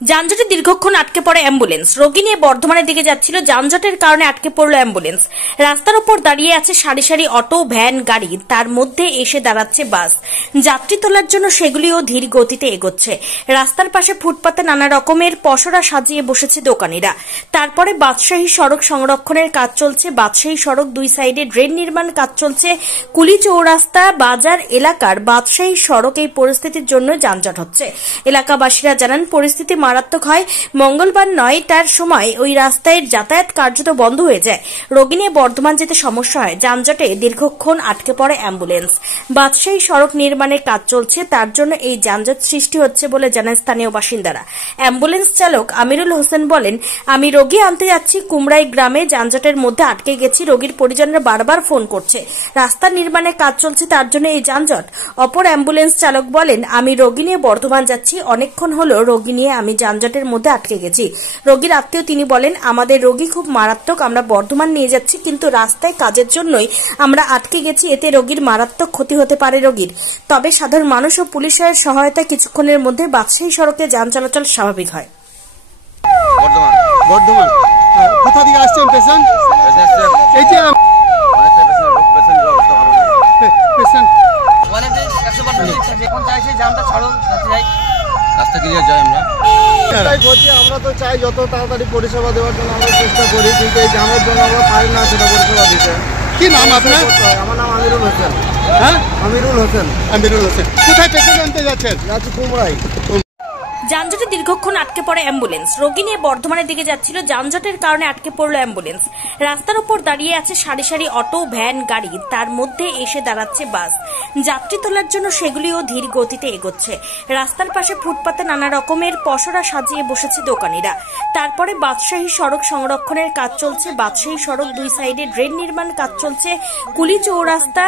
যানজটে দীর্ঘক্ষণ আটকে পড়ে অ্যাম্বুলেন্স। রোগী নিয়ে বর্ধমানের দিকে যাচ্ছিল, যানজটের কারণে আটকে পড়ল অ্যাম্বুলেন্স। রাস্তার উপর দাঁড়িয়ে আছে সারি সারি অটো, ভ্যান, গাড়ি, তার মধ্যে এসে দাঁড়াচ্ছে বাস। যাত্রী তোলার জন্য সেগুলিও ধীর গতিতে এগোচ্ছে। রাস্তার পাশে ফুটপাতে নানা রকমের পসরা সাজিয়ে বসেছে দোকানিরা। তারপরে বাদশাহী সড়ক সংরক্ষণের কাজ চলছে। বাদশাহী সড়ক দুই সাইডে ড্রেন নির্মাণ কাজ চলছে। কুলি চৌরাস্তা বাজার এলাকার বাদশাহী সড়ক এই পরিস্থিতির জন্য যানজট হচ্ছে। এলাকাবাসীরা জানান, পরিস্থিতি মারাত্মক হয়। মঙ্গলবার 9টার সময় ওই রাস্তায় যাতায়াত কার্যত বন্ধ হয়ে যায়। রোগী নিয়ে বর্ধমান যেতে সমস্যা হয়। যানজটে দীর্ঘক্ষণ আটকে পড়ে অ্যাম্বুলেন্স। বাদশাহী সড়ক নির্মাণের কাজ চলছে, তার জন্য এই যানজট সৃষ্টি হচ্ছে বলে জানান স্থানীয় বাসিন্দারা। অ্যাম্বুলেন্স চালক আমিরুল হোসেন বলেন, আমি রোগী আনতে যাচ্ছি কুমড়াই গ্রামে, যানজটের মধ্যে আটকে গেছি। রোগীর পরিজনরা বারবার ফোন করছে। রাস্তা নির্মাণের কাজ চলছে, তার জন্য এই যানজট। অপর অ্যাম্বুলেন্স চালক বলেন, আমি রোগী নিয়ে বর্ধমান যাচ্ছি। অনেকক্ষণ হলো রোগী নিয়ে আমি যানজটের মধ্যে আটকে গেছি। রোগীর আত্মীয় তিনি বলেন, আমাদের রোগী খুব মারাত্মক, আমরা বর্ধমান নিয়ে যাচ্ছি, কিন্তু রাস্তায় কাজের জন্যই আমরা আটকে গেছি। এতে রোগীর মারাত্মক ক্ষতি হতে পারে রোগীর। তবে সাধারণ মানুষ ও পুলিশের সহায়তায় কিছুক্ষণের মধ্যে বাদশাহী সড়কে যান চলাচল স্বাভাবিক হয়। বর্ধমান কোথা থেকে আসছেন পেশেন্ট? এই যে আমরা তো চাই যত তাড়াতাড়ি পরিষেবা দেওয়ার জন্য আমরা চেষ্টা করি, কিন্তু এই জামের জন্য আমরা পারি না সেটা পরিষেবা দিতে। কি নাম আপনার? আমার নাম আমিরুল হোসেন। হ্যাঁ, আমিরুল হোসেন। আমিরুল হোসেন। কোথায় পেশেন্ট আনতে যাচ্ছেন? যাচ্ছি কুমড়াই। যানজটে দীর্ঘক্ষণ আটকে পড়ে অ্যাম্বুলেন্স। রোগী নিয়ে বর্ধমানের দিকে যাচ্ছিল, যানজটের কারণে আটকে পড়ল অ্যাম্বুলেন্স। রাস্তার উপর দাঁড়িয়ে আছে সারি সারি অটো, ভ্যান, গাড়ি, তার মধ্যে এসে দাঁড়াচ্ছে বাস। যাত্রী তোলার জন্য সেগুলিও ধীর গতিতে এগোচ্ছে। রাস্তার পাশে ফুটপাতে নানা রকমের পসরা সাজিয়ে বসেছে দোকানিরা। তারপরে বাদশাহী সড়ক সংরক্ষণের কাজ চলছে। বাদশাহী সড়ক দুই সাইডে ড্রেন নির্মাণ কাজ চলছে। কুলি চৌরাস্তা